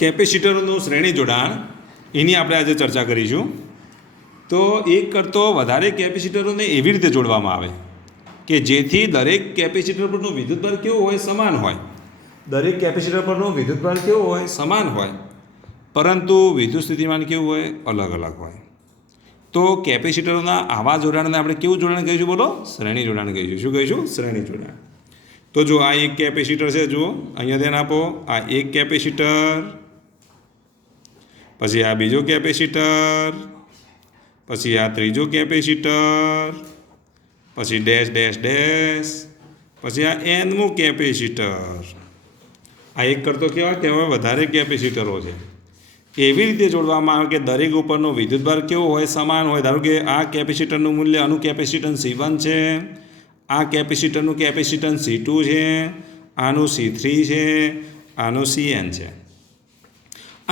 કેપેસિટરનું શ્રેણી જોડાણ એની આપણે આજે ચર્ચા કરીશું. તો એક કરતો વધારે કેપેસિટરોને એવી રીતે જોડવામાં આવે કે જેથી દરેક કેપેસિટર પરનો વિદ્યુતભાર કેવો હોય? સમાન હોય. દરેક કેપેસિટર પરનો વિદ્યુતભાર કેવો હોય? સમાન હોય, પરંતુ વિદ્યુત સ્થિતિમાન કેવું હોય? અલગ અલગ હોય. તો કેપેસિટરોના આવા જોડાણને આપણે કેવું જોડાણ કહીશું? બોલો, શ્રેણી જોડાણ કહીશું. શું કહીશું? શ્રેણી જોડાણ. તો જો આ એક કેપેસિટર છે, જુઓ અહીંયા ધ્યાન આપો. આ એક કેપેસિટર, પછી આ બીજો કેપેસિટર, પછી આ ત્રીજો કેપેસિટર, પછી ડેશ ડેશ ડેશ, પછી આ એનમું કેપેસિટર. આ એક કરતો કેવા કહેવાય? વધારે કેપેસિટરો છે. એવી રીતે જોડવામાં આવે કે દરેક ઉપરનો વિદ્યુતભાર કેવો હોય? સમાન હોય. ધારો કે આ કેપેસિટરનું મૂલ્ય, આનું કેપેસિટન્સ C1 છે, આ કેપેસિટરનું કેપેસિટન્સ C2 છે, આનું C3 છે, આનું Cn છે.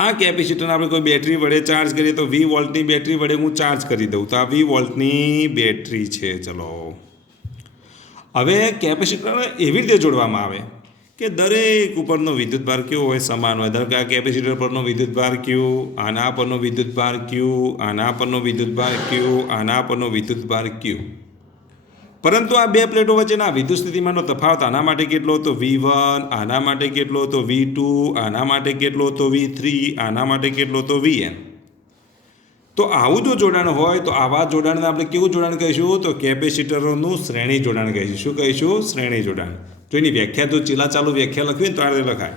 આ કેપેસિટરને આપણે કોઈ બેટરી વડે ચાર્જ કરીએ તો 20 વોલ્ટની બેટરી વડે હું ચાર્જ કરી દઉં તો આ 20 વોલ્ટની બેટરી છે. ચલો, હવે કેપેસિટરને એવી રીતે જોડવામાં આવે કે દરેક ઉપરનો વિદ્યુતભાર કેવો હોય? સમાન હોય. ધારો કે આ કેપેસિટર પરનો વિદ્યુતભાર Q, આના પરનો વિદ્યુતભાર Q, આના પરનો વિદ્યુતભાર Q, આના પરનો વિદ્યુતભાર Q. પરંતુ આ બે પ્લેટો વચ્ચેના વિદ્યુત સ્થિતિમાનનો તફાવત આના માટે કેટલો? તો V1, આના માટે કેટલો? તો V2, આના માટે કેટલો? તો V3, આના માટે કેટલો? તો Vn. તો આવું જો જોડાણ હોય તો આવા જોડાણને આપણે કેવું જોડાણ કહીશું? તો કેપેસિટરોનું શ્રેણી જોડાણ કહીશું. શું કહીશું? શ્રેણી જોડાણ. તો એની વ્યાખ્યા જો ચીલા ચાલુ વ્યાખ્યા લખવી ને તો આ રીતે લખાય: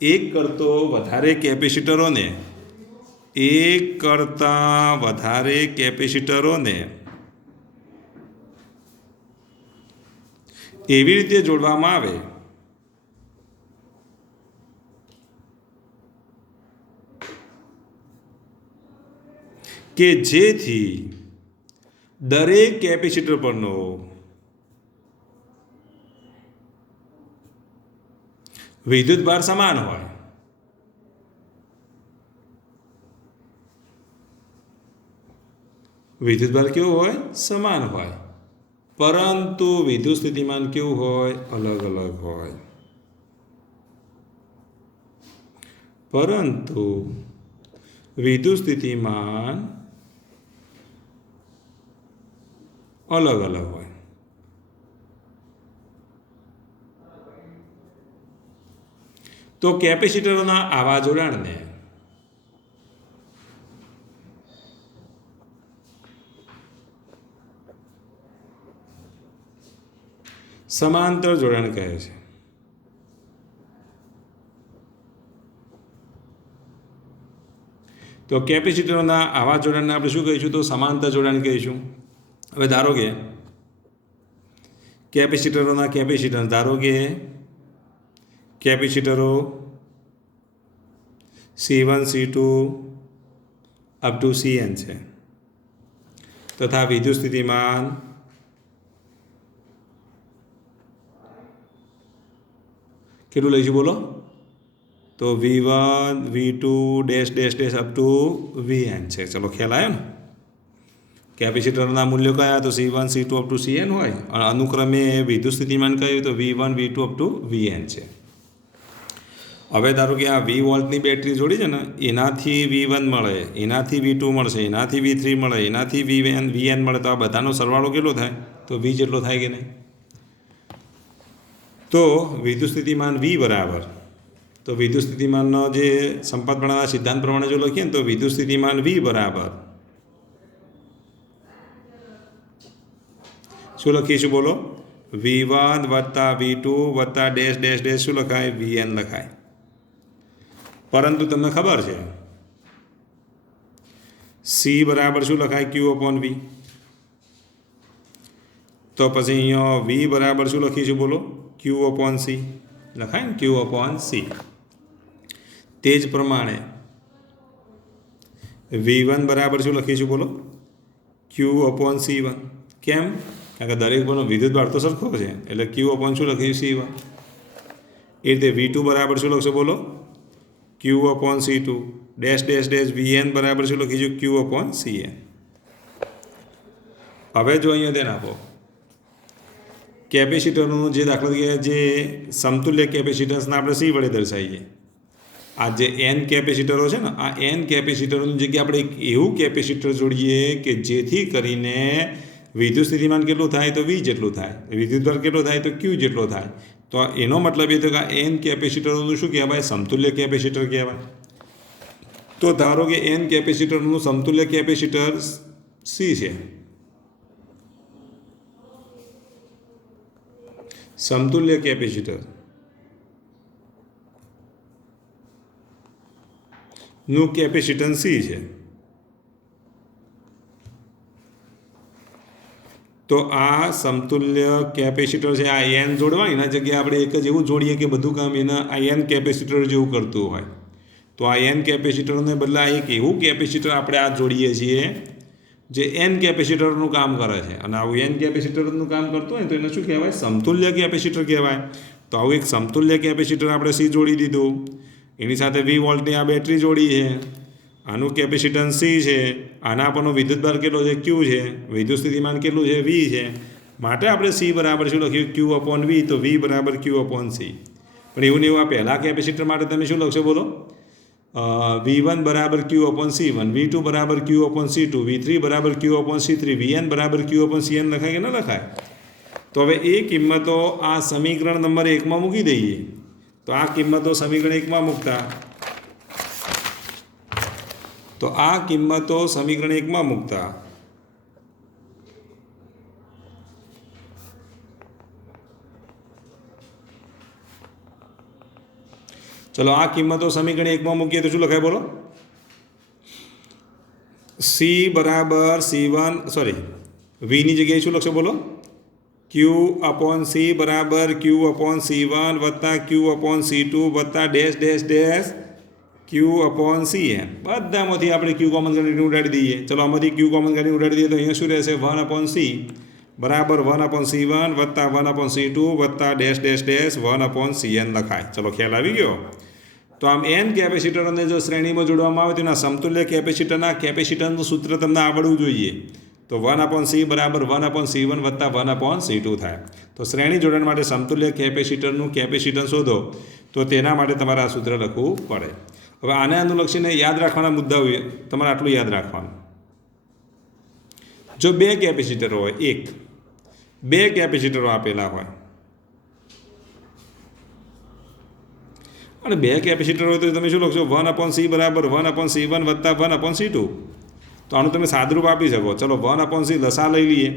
એક કરતો વધારે કેપેસિટરોને, એક કરતાં વધારે કેપેસિટરોને એવી રીતે જોડવામાં આવે કે જેથી દરેક કેપેસિટર પરનો વિદ્યુતભાર સમાન હોય. વિદ્યુતભાર કેવો હોય? સમાન હોય, પરંતુ વિદ્યુત સ્થિતિમાન કેવું હોય? અલગ અલગ હોય. પરંતુ વિદ્યુત સ્થિતિમાન અલગ અલગ હોય. તો કેપેસિટરોના આવા જોડાણને સમાંતર જોડાણ કહે છે. તો કેપેસિટરોના આવા જોડાણને આપણે શું કહીશું? તો સમાંતર જોડાણ કહીશું. હવે ધારો કે કેપેસિટરોના કેપેસિટન્સ, ધારો કે કેપેસિટરો C1, C2 up to Cn છે, તથા વિદ્યુત સ્થિતિમાન કેટલું લઈશું? બોલો, તો V1, V2 dash dash dash up to Vn છે. ચલો, ખ્યાલ આવ્યો ને? કેપેસિટરના મૂલ્યો કયા? તો C1, C2 up to Cn હોય, અને અનુક્રમે વિદ્યુત સ્થિતિમાન કયું? તો V1, V2 up to Vn છે. હવે ધારો કે આ 20 વોલ્ટની બેટરી જોડી છે ને, એનાથી V1 મળે, એનાથી V2 મળશે, એનાથી V3 મળે, એનાથી Vn મળે, તો આ બધાનો સરવાળો કેટલો થાય? તો V જેટલો થાય કે નહીં? તો વિદ્યુત સ્થિતિમાન V બરાબર, તો વિદ્યુત સ્થિતિમાનનો જે સંપાતપણાના સિદ્ધાંત પ્રમાણે જો લખીએ ને તો વિદ્યુત સ્થિતિમાન V બરાબર શું લખીશું? બોલો, V1 વત્તા V2 વત્તા ડેશ ડેશ ડેશ શું લખાય? Vn લખાય. પરંતુ તમને ખબર છે C બરાબર શું લખાય? Q upon V. તો પછી અહીંયા V બરાબર શું લખીશું? બોલો, Q અપોન C લખાય ને? Q upon C. તે જ પ્રમાણે V1 બરાબર શું લખીશું? બોલો, Q અપોન C1. કેમ? કારણ કે દરેક પરનો વિદ્યુતભાર તો સરખો છે, એટલે Q અપોન શું લખીશું? C1. એ રીતે V2 બરાબર શું લખશો? બોલો, Q upon C2 dash dash dash Vn બરાબર શું લખીશું? Q upon Cn. હવે જો અહીંયા ધ્યાન આપો, કેપેસિટરનું જે દાખલા તરીકે જે સમતુલ્ય કેપેસિટન્સને આપણે સી વડે દર્શાવીએ આ જે એન કેપેસિટરો છે ને, આ એન કેપેસિટરોની જગ્યાએ આપણે એક એવું કેપેસિટર જોડીએ કે જેથી કરીને વિદ્યુત સ્થિતિમાન કેટલું થાય તો વી જેટલું થાય, વિદ્યુતભાર કેટલો થાય તો ક્યુ જેટલો થાય. તો એનો મતલબ એ થયો કે આ એન કેપેસિટરોનું શું કહેવાય? સમતુલ્ય કેપેસિટર કહેવાય. તો ધારો કે એન કેપેસિટરનું સમતુલ્ય કેપેસિટર સી છે. સમતુલ્ય કેપેસિટર નું કેપેસિટન્સ સી છે. તો આ સમતુલ્ય કેપેસિટર છે. આ એન જોડવા એના જગ્યાએ આપણે એક જ એવું જોડીએ કે બધું કામ એના આ એન કેપેસિટર જેવું કરતું હોય. તો આ એન કેપેસિટરને બદલે એક એવું કેપેસિટર આપણે આ જોડીએ છીએ જે એન કેપેસિટરનું કામ કરે છે. અને આવું એન કેપેસિટરનું કામ કરતું હોય તો એને શું કહેવાય? સમતુલ્ય કેપેસિટર કહેવાય. તો આવું એક સમતુલ્ય કેપેસિટર આપણે સી જોડી દીધું. એની સાથે 20 વોલ્ટની આ બેટરી જોડી છે. આનું કેપેસિટન્સ સી છે. આના પરનો વિદ્યુતભાર કેટલો છે? ક્યુ છે. વિદ્યુત સ્થિતિમાન કેટલું છે? વી છે. માટે આપણે સી બરાબર શું લખ્યું? ક્યુ અપોન વી. તો વી બરાબર ક્યુ અપોન સી. પણ એવું ને એવું આ પહેલાં કેપેસિટર માટે તમે શું લખશો બોલો? V1 બરાબર ક્યુ અપોન C1, V2 બરાબર ક્યુ અપોન C2, V3 બરાબર ક્યુ અપોન C3, Vn બરાબર ક્યુ અપોન Cn લખાય કે ન લખાય? તો હવે એ કિંમતો આ સમીકરણ નંબર 1માં મૂકી દઈએ. તો આ કિંમતો સમીકરણ 1માં મૂકતા ચલો આ કિંમતો સમીકરણ 1માં મૂકીએ તો શું લખાય બોલો? સી બરાબર C1 વીની જગ્યાએ શું લખશો બોલો? ક્યુ અપોન સી બરાબર ક્યુ અપોન C1 વત્તા ક્યુ અપોન C2 વત્તા ડેશ ડેશ ડેશ ક્યુ અપોન Cn. બધામાંથી આપણે ક્યુ કોમન કરીને ઉડાડી દઈએ. ચલો આમાંથી ક્યુ કોમન કરીને ઉડાડી દઈએ તો અહીંયા શું રહેશે? 1 અપોન સી બરાબર 1 અપોન C1 વત્તા 1 અપોન C2 વત્તા dash dash dash 1 upon Cn લખાય. ચલો ખ્યાલ આવી ગયો? તો આમ એન કેપેસિટરોને જો શ્રેણીમાં જોડવામાં આવે તો એના સમતુલ્ય કેપેસિટરનું સૂત્ર તમને આવડવું જોઈએ. તો 1 અપોન સી બરાબર 1 અપોન C1 વત્તા 1 અપોન C2 થાય. તો શ્રેણી જોડાણ માટે સમતુલ્ય કેપેસિટરનું કેપેસિટન્સ શોધો તો તેના માટે તમારે આ સૂત્ર લખવું પડે. હવે આને અનુલક્ષીને યાદ રાખવાના મુદ્દાઓ તમારે આટલું યાદ રાખવાનું. જો બે કેપેસિટરો હોય, બે કેપેસિટરો આપેલા હોય અને બે કેપેસિટર હોય તો તમે શું લખશો? 1 અપોન સી બરાબર 1 અપોન C1 વત્તા 1 અપોન C2. તો આનું તમે સાદરૂપ આપી શકો. ચલો 1 અપોન સી લસા લઈ લઈએ.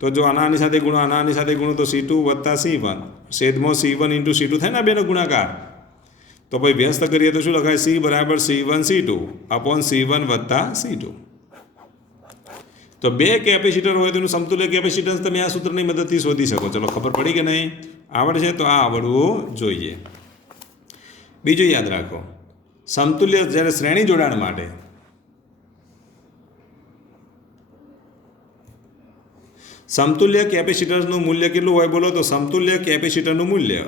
તો જો આનાની સાથે ગુણો આનાની સાથે ગુણો તો C2 વત્તા C1 છેદમાં C1 ઇન્ટુ C2 થાય ને બેનો ગુણાકાર. તો ભાઈ વ્યસ્ત કરીએ તો શું લખાય? સી બરાબર C1 C2 અપોન C1 વત્તા C2. તો બે કેપેસિટર હોય તો એનું સમતુલ્ય કેપેસિટન્સ તમે આ સૂત્રની મદદથી શોધી શકો. ચલો ખબર પડી કે નહીં? આવડશે તો આ આવડવું જોઈએ. બીજું યાદ રાખો, સમતુલ્ય જ્યારે શ્રેણી જોડાણ માટે સમતુલ્ય કેપેસિટરનું મૂલ્ય કેટલું હોય બોલો? તો સમતુલ્ય કેપેસિટરનું મૂલ્ય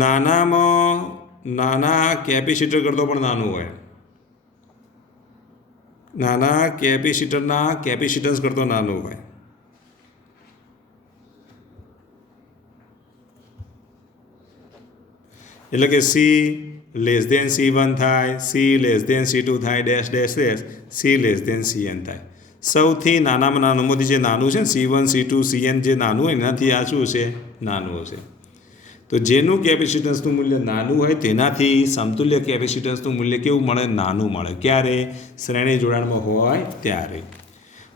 નાનામાં નાના કેપેસિટર કરતાં પણ નાનું હોય. નાના કેપેસિટરના કેપેસિટન્સ કરતાં નાનું હોય. એટલે કે સી લેસ દેન C1 થાય, સી લેસ દેન C2 થાય, dash dash dash C less than Cn થાય. સૌથી નાનામાં નાનુંમાંથી જે નાનું છે ને C1 C2 Cn જે નાનું હોય એનાથી આ શું હશે? નાનું હશે. તો જેનું કેપેસિટન્સનું મૂલ્ય નાનું હોય તેનાથી સમતુલ્ય કેપેસિટન્સનું મૂલ્ય કેવું મળે? નાનું મળે. ક્યારે? શ્રેણી જોડાણમાં હોય ત્યારે.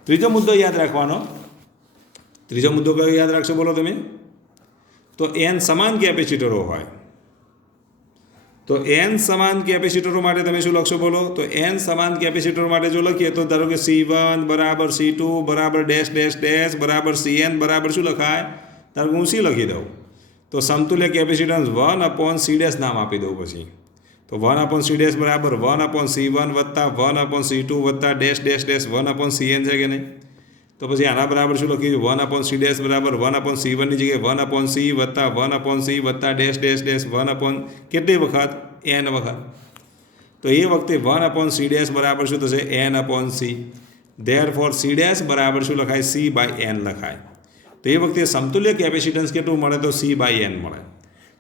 ત્રીજો મુદ્દો યાદ રાખવાનો. ત્રીજો મુદ્દો કયો યાદ રાખશો બોલો તમે? તો n સમાન કેપેસિટરો હોય તો n સમાન કેપેસિટરો માટે તમે શું લખશો બોલો? તો n સમાન કેપેસિટરો માટે જો લખીએ તો ધારો કે C1 બરાબર C2 બરાબર ડેશ ડેશ ડેશ બરાબર Cn બરાબર શું લખાય? ધારો કે હું સી લખી દઉં તો સમતુલ્ય કેપેસિટન્સ 1 અપોન સી ડેશ નામ આપી દઉં. પછી તો 1 અપોન સી ડેશ બરાબર 1 અપોન C1 વત્તા 1 અપોન C2 વત્તા dash dash dash 1 upon Cn છે કે નહીં? તો પછી આના બરાબર શું લખીએ? 1 અપોન સી ડેશ બરાબર 1 અપોન C1ની જગ્યાએ 1 અપોન સી વત્તા 1 અપોન સી વત્તા ડેશ ડેશ ડેશ 1 અપોન કેટલી વખત? n વખત. તો એ વખતે 1 અપોન સી ડેશ બરાબર શું થશે? n upon C. Therefore C dash બરાબર શું લખાય? સી બાય n લખાય. તો એ વખતે સમતુલ્ય કેપેસિટન્સ કેટલું મળે? તો C/N મળે.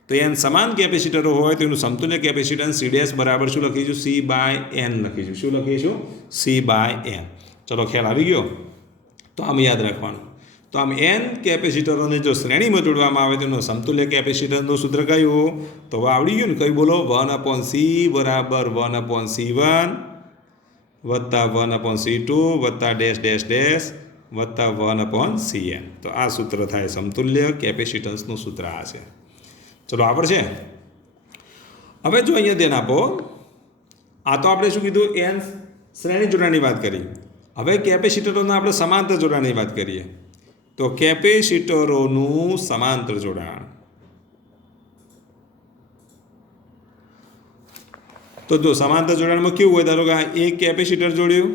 તો n સમાન કેપેસિટરો હોય તો એનું સમતુલ્ય કેપેસિટન્સ C ડેશ બરાબર શું લખીશું? C/N લખીશું. શું લખીશું? C/N. ચલો ખ્યાલ આવી ગયો? તો આમ યાદ રાખવાનું. તો આમ n કેપેસિટરોને જો શ્રેણીમાં જોડવામાં આવે તો એનું સમતુલ્ય કેપેસિટન્સનું સૂત્ર કયું? તો આવડી ગયું ને? કયું બોલો? 1/C બરાબર 1/C1 વત્તા 1/C2 વત્તા ડેશ ડેશ ડેશ વત્તા 1/Cn. તો આ સૂત્ર થાય સમતુલ્ય કેપેસિટન્સનું સૂત્ર આ છે. ચલો આગળ છે. હવે જો અહીંયા ધ્યાન આપો, આ તો આપણે શું કીધું? n શ્રેણી જોડાણની વાત કરી. હવે કેપેસિટરોના આપણે સમાંતર જોડાણની વાત કરીએ. તો કેપેસિટરોનું સમાંતર જોડાણ. તો જો સમાંતર જોડાણમાં કેવું હોય? ધારો કે આ એક કેપેસિટર જોડ્યું,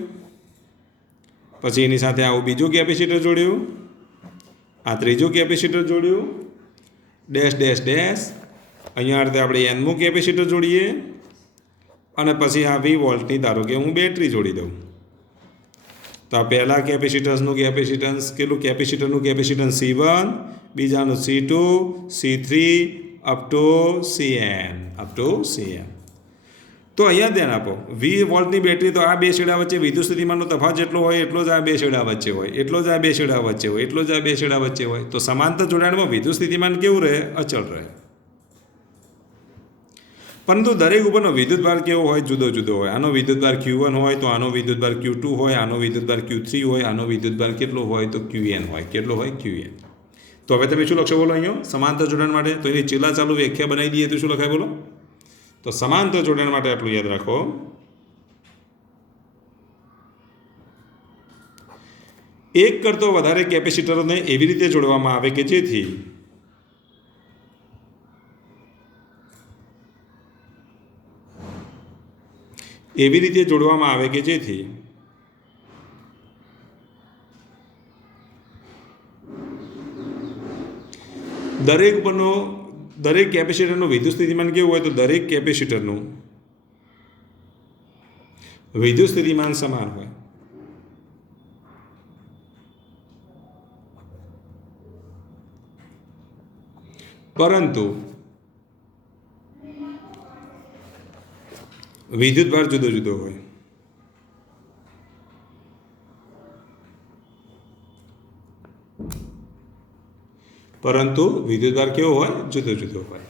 પછી એની સાથે આવું બીજું કેપેસિટર જોડ્યું, આ ત્રીજું કેપેસિટર જોડ્યું, ડેશ ડેશ ડેશ, અહીંયા અર્થે આપણે એનમું કેપેસિટર જોડીએ, અને પછી આ 20 વોલ્ટની ધારો કે હું બેટરી જોડી દઉં. તો આ પહેલા કેપેસિટન્સનું કેપેસિટન્સ કેટલું? કેપેસિટરનું કેપેસિટન્સ C1, બીજાનું C2, C3 up to Cn. તો અહીંયા ધ્યાન આપો, 20 વોલ્ટની બેટરી, તો આ બે છેડા વચ્ચે વિદ્યુત સ્થિતિમાનનો તફાવત જેટલો હોય એટલો જ આ બે છેડા વચ્ચે હોય, એટલો જ આ બે છેડા વચ્ચે હોય, એટલો જ આ બે છેડા વચ્ચે હોય. તો સમાંતર જોડાણમાં વિદ્યુત સ્થિતિમાન કેવું રહે? અચળ રહે. પરંતુ દરેક ઉપરનો વિદ્યુતભાર કેવો હોય? જુદો જુદો હોય. આનો વિદ્યુતભાર Q1 હોય તો આનો વિદ્યુતભાર Q2 હોય, આનો વિદ્યુતભાર Q3 હોય, આનો વિદ્યુતભાર કેટલો હોય? તો Qn હોય. કેટલો હોય? Qn. તો હવે તમે શું લખશો બોલો અહીંયા સમાંતર જોડાણ માટે? તો એની ચીલા ચાલુ વ્યાખ્યા બનાવી દઈએ તો શું લખાય બોલો? તો સમાંતર જોડાણ માટે આટલું યાદ રાખો. એક કરતો વધારે કેપેસિટરોને એવી રીતે જોડવામાં આવે કે જેથી દરેક કેપેસિટરનું વિદ્યુત સ્થિતિમાન કેવું હોય? તો દરેક કેપેસિટરનું વિદ્યુત સ્થિતિમાન સમાન હોય. પરંતુ વિદ્યુતભાર જુદો જુદો હોય. પરંતુ વિદ્યુતભાર કેવો હોય? જુદો જુદો હોય.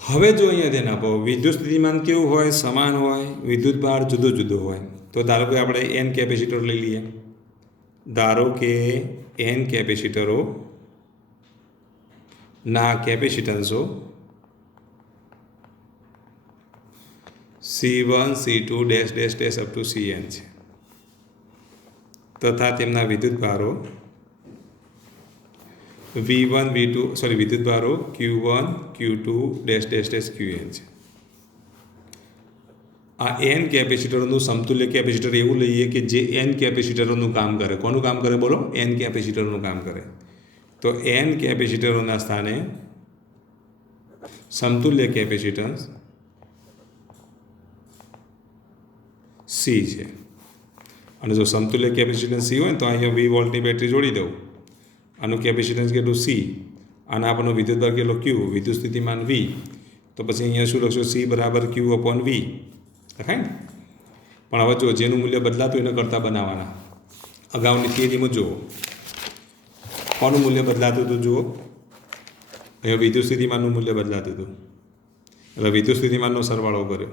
હવે જો અહીંયા ધ્યાન આપો, વિદ્યુત સ્થિતિમાન કેવું હોય? સમાન હોય. વિદ્યુતભાર જુદો જુદો હોય. તો ધારો કે આપણે n કેપેસિટર લઈ લઈએ. ધારો કે n કેપેસિટરો ના કેપેસિટન્સો C1, C2 dash dash dash up to Cn છે, તથા તેમના વિદ્યુતભારો વિદ્યુતભારો Q1, Q2 dash dash dash Qn છે. આ n કેપેસિટરોનું સમતુલ્ય કેપેસિટર એવું લઈએ કે જે n કેપેસિટરોનું કામ કરે. કોનું કામ કરે બોલો? n કેપેસિટરનું કામ કરે. તો n કેપેસિટરોના સ્થાને સમતુલ્ય કેપેસિટન્સ C છે. અને જો સમતુલ્ય કેપેસિટન્સ C હોય તો અહીંયા 20 વોલ્ટની બેટરી જોડી દઉં. આનું કેપેસિટન્સ કેટલું? C. અને આપણો વિદ્યુતભાર કેટલો? Q. વિદ્યુત સ્થિતિમાન V. તો પછી અહીંયા શું લખશો? C બરાબર Q/V લખાય ને? પણ હવે જો જેનું મૂલ્ય બદલાતું એને કરતાં બનાવવાના. અગાઉની થિયરીમાં જુઓ કોનું મૂલ્ય બદલાતું હતું? જુઓ અહીંયા વિદ્યુત સ્થિતિમાનનું મૂલ્ય બદલાતું હતું, એટલે વિદ્યુત સ્થિતિમાનનો સરવાળો કર્યો.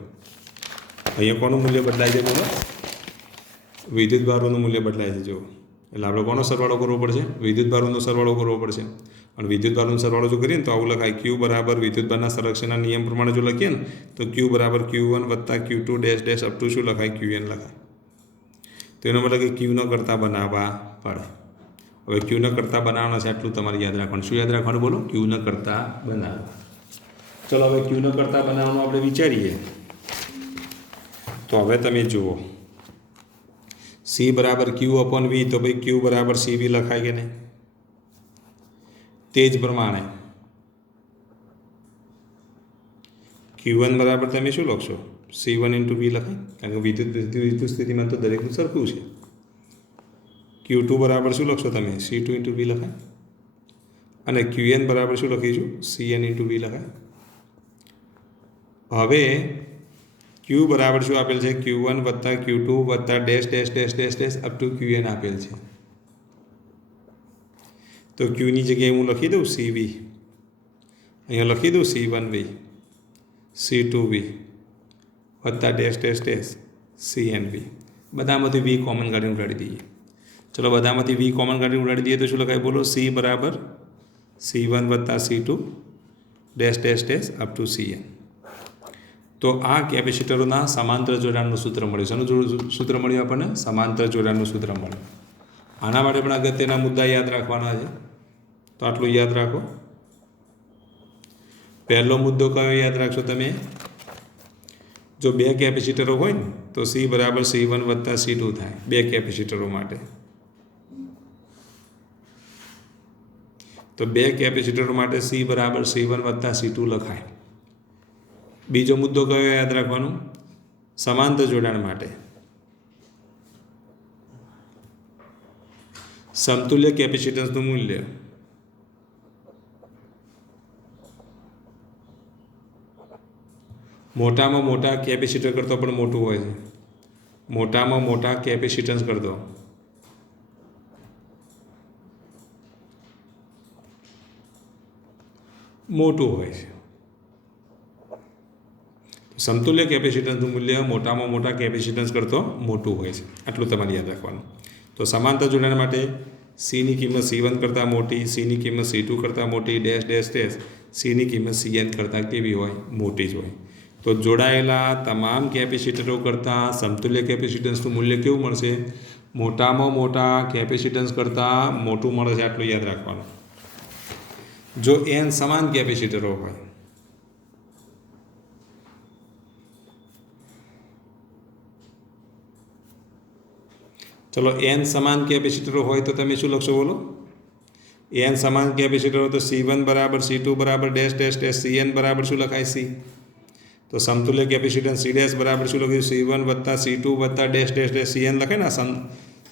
અહીંયા કોનું મૂલ્ય બદલાય છે બોલો? વિદ્યુતભારોનું મૂલ્ય બદલાય છે. જુઓ, એટલે આપણે કોનો સરવાળો કરવો પડશે? વિદ્યુતભારોનો સરવાળો કરવો પડશે. અને વિદ્યુતભારનો સરવાળો જો કરીએ ને તો આવું લખાય, Q બરાબર વિદ્યુતભારના સંરક્ષણના નિયમ પ્રમાણે જો લખીએ ને તો Q બરાબર Q1 વત્તા Q2 dash dash up to શું લખાય? Qn લખાય. તો એનો મતલબ કે Q ન કરતાં બનાવવા પડે. હવે Q ન કરતાં બનાવવાના છે, આટલું તમારે યાદ રાખવાનું. શું યાદ રાખવાનું બોલો? Q ન કરતાં બનાવવા. ચલો હવે Q ન કરતાં બનાવવાનું આપણે વિચારીએ. તો હવે તમે જુઓ, C બરાબર Q/V, તો ભાઈ Q બરાબર CV લખાય કે નહીં? તે જ પ્રમાણે Q1 બરાબર તમે શું લખશો? C1 ઇન્ટુ V લખાય, કારણ કે વિદ્યુત સ્થિતિમાન તો દરેકનું સરખું છે. Q2 બરાબર શું લખશો તમે? C2 ઇન્ટુ V લખાય. અને Qn બરાબર શું લખીશું? Cn ઇન્ટુ V લખાય. હવે Q બરાબર શું આપેલ છે? Q1 વત્તા Q2 વત્તા dash dash dash dash dash up to Qn આપેલ છે. તો Qની જગ્યાએ હું લખી દઉં CV, અહીંયા લખી દઉં C1V, C2V વત્તા ડેશ ડેશ ડેશ CNV. બધામાંથી V કોમન કાઢીને ઉડાડી દઈએ. ચલો બધામાંથી V કોમન કાઢીને ઉડાડી દઈએ તો શું લખાય? બોલો. C બરાબર C1 વત્તા C2 dash dash dash up to Cn. તો આ કેપેસિટરોના સમાંતર જોડાણનું સૂત્ર મળ્યું. શાનું સૂત્ર મળ્યું આપણને? સમાંતર જોડાણનું સૂત્ર મળ્યું. આના માટે પણ અગત્યના મુદ્દા યાદ રાખવાના છે, તો આટલું યાદ રાખો. પહેલો મુદ્દો કયો યાદ રાખશો તમે? જો બે કેપેસિટરો હોય ને તો C બરાબર C1 વત્તા C2 થાય બે કેપેસિટરો માટે. તો બે કેપેસિટરો માટે C બરાબર C1 વત્તા C2 લખાય. બીજો મુદ્દો કયો યાદ રાખવાનો? સમાંતર જોડાણ માટે સમતુલ્ય કેપેસિટન્સનું મૂલ્ય મોટામાં મોટા કેપેસિટર કરતાં પણ મોટું હોય છે. મોટામાં મોટા કેપેસિટન્સ કરતો મોટું હોય છે. સમતુલ્ય કેપેસિટન્સનું મૂલ્ય મોટામાં મોટા કેપેસિટન્સ કરતાં મોટું હોય છે. આટલું તમારે યાદ રાખવાનું. તો સમાંતર જોડાણ માટે Cની કિંમત C1 કરતાં મોટી, Cની કિંમત C2 કરતાં મોટી, ડેશ ડેશ ડેશ Cની કિંમત Cn કરતાં કેવી હોય? મોટી જ હોય. તો જોડાયેલા તમામ કેપેસિટરો કરતાં સમતુલ્ય કેપેસિટન્સનું મૂલ્ય કેવું મળશે? મોટામાં મોટા કેપેસિટન્સ કરતાં મોટું મળે છે. આટલું યાદ રાખવાનું. જો n સમાન કેપેસિટરો હોય, ચલો n સમાન કેપેસિટરો હોય તો તમે શું લખશો? બોલો. n સમાન કેપેસિટરો તો C1 બરાબર C2 બરાબર ડેશ ડેશ ડેશ Cn બરાબર શું લખાય? C. તો સમતુલ્ય કેપેસિટન્સ C ડેશ બરાબર શું લખ્યું? C1 વત્તા C2 વત્તા ડેશ ડેશ ડેશ Cn લખાય ને.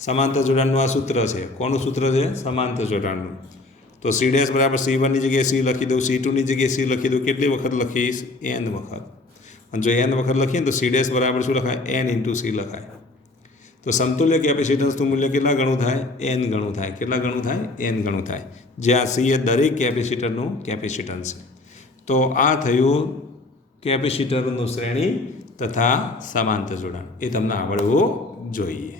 સમાંતર જોડાણનું આ સૂત્ર છે. કોનું સૂત્ર છે? સમાંતર જોડાણનું. તો C ડેશ બરાબર C1ની જગ્યાએ C લખી દઉં, C2ની જગ્યાએ C લખી દઉં. કેટલી વખત લખીશ? n વખત. અને જો n વખત લખીએ તો C ડેશ બરાબર શું લખાય? n ઇન્ટુ C લખાય. તો સમતુલ્ય કેપેસિટન્સનું મૂલ્ય કેટલા ગણું થાય? n ગણું થાય. કેટલા ગણું થાય? n ગણું થાય. જ્યાં C એ દરેક કેપેસિટરનું કેપેસિટન્સ છે. તો આ થયું કેપેસિટરનું શ્રેણી તથા સમાંતર જોડાણ. એ તમને આવડવું જોઈએ.